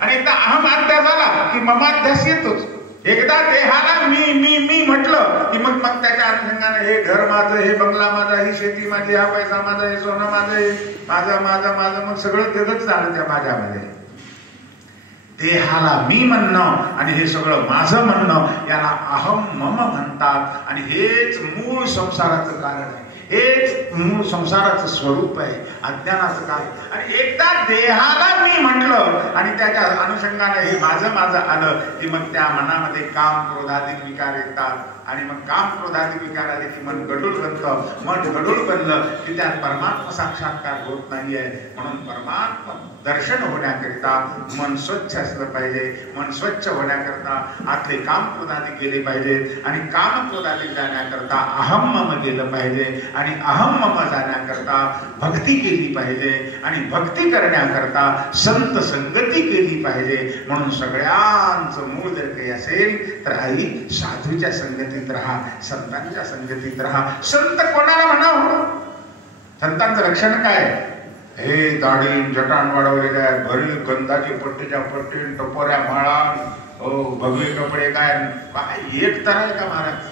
आणि एकदा अहम अध्यास आला की ममाध्यास येतोच. एकदा देहाला मी मी मी म्हटलं की मग त्याच्या अनुषंगाने हे घर माझं, हे बंगला माझा, ही शेती माझी, हा पैसा माझा, हे सोनं माझं, हे माझं माझं माझं, मग सगळं जगच झालं त्या माझ्यामध्ये. देहाला मी म्हणणं आणि हे सगळं माझं म्हणणं याला अहम मम म्हणतात. आणि हेच मूळ संसाराचं कारण आहे, हेच मूळ संसाराचं स्वरूप आहे, अज्ञानाचं कारण. आणि एकदा देहाला मी म्हटलं आणि त्याच्या अनुषंगाने हे माझं माझं आलं की मग त्या मनामध्ये काम क्रोधाधिक विकार येतात. आणि मग काम क्रोधाधिक विकार आले की मन गडूळ बनतं. मन गडूळ बनलं की त्यात परमात्मा साक्षात्कार होत नाहीये. म्हणून परमात्मा दर्शन होण्याकरिता मन स्वच्छ असलं पाहिजे. मन स्वच्छ होण्याकरता आतले काम क्रोधाधिक गेले पाहिजेत. आणि काम क्रोधाधिक जाण्याकरता अहम मम गेलं पाहिजे. आणि अहम मम जाण्याकरता भक्ती केली पाहिजे. आणि भक्ती करण्याकरता संत संगती केली पाहिजे. म्हणून सगळ्यांचं मूळ जर काही असेल तर आई साधूच्या संगतीत राहा, संतांच्या संगतीत राहा. संत कोणाला म्हणावं? संतांचं लक्षण काय? हे दाढी जटान वाढवलेल्या आहेत, भरील गंधाची पट्टीच्या पट्टी, टपोऱ्या माळा, हो भगवे कपडे, काय काय एक तर आहे का महाराज?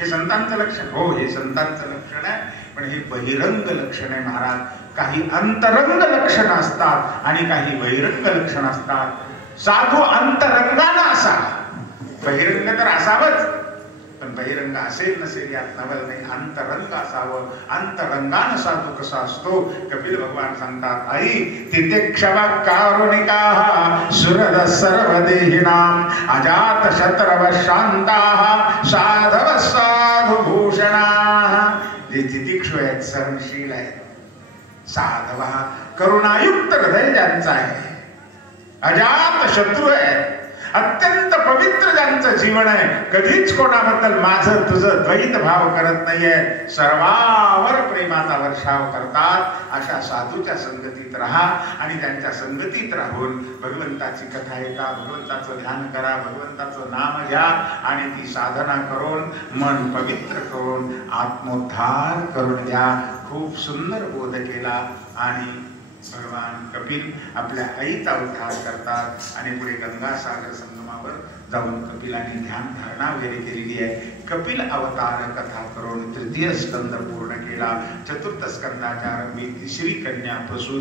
हे संतांचं लक्षण? हो, हे संतांचं लक्षण आहे. पण हे बहिरंग लक्षण आहे महाराज. काही अंतरंग लक्षण असतात आणि काही बहिरंग लक्षण असतात. साधू अंतरंगानं असा, बहिरंग तर असावंच, पण बहिरंग असेल नसेल यात नवल नाही. अंतरंग असावं. अंतरंगानं साधू कसा असतो? कपिल भगवान सांगतात, आई तिथे क्षमा कारुणिकाः सुरद सर्वदेहिनां अजात शत्रव शांताः साधव साधुभूषणाः. जे तितिक्षु आहेत, सहनशील आहेत, साधव करुणायुक्त हृदय ज्यांचं आहे, अजात शत्रू आहे, अत्यंत पवित्र ज्यांचं जीवन आहे, कधीच कोणाबद्दल माझं तुझं द्वैत भाव करत नाहीये, सर्वावर प्रेमाचा वर्षाव करतात, अशा साधूच्या संगतीत राहा. आणि त्यांच्या संगतीत राहून भगवंताची कथा ऐका, भगवंताचं ध्यान करा, भगवंताचं नाम घ्या. आणि ती साधना करून मन पवित्र करून आत्मोद्धार करून घ्या. खूप सुंदर बोध केला. आणि भगवान कपिल आपल्या आईचा उद्धार करतात. आणि पुढे गंगासागर संगमावर जाऊन कपिलाने ध्यान धारणा वगैरे केलेली आहे. कपिल अवतार कथा करून तृतीय स्कंद पूर्ण केला. चतुर्थ स्कंदाच्या आरंभी तिसरी कन्या प्रसूत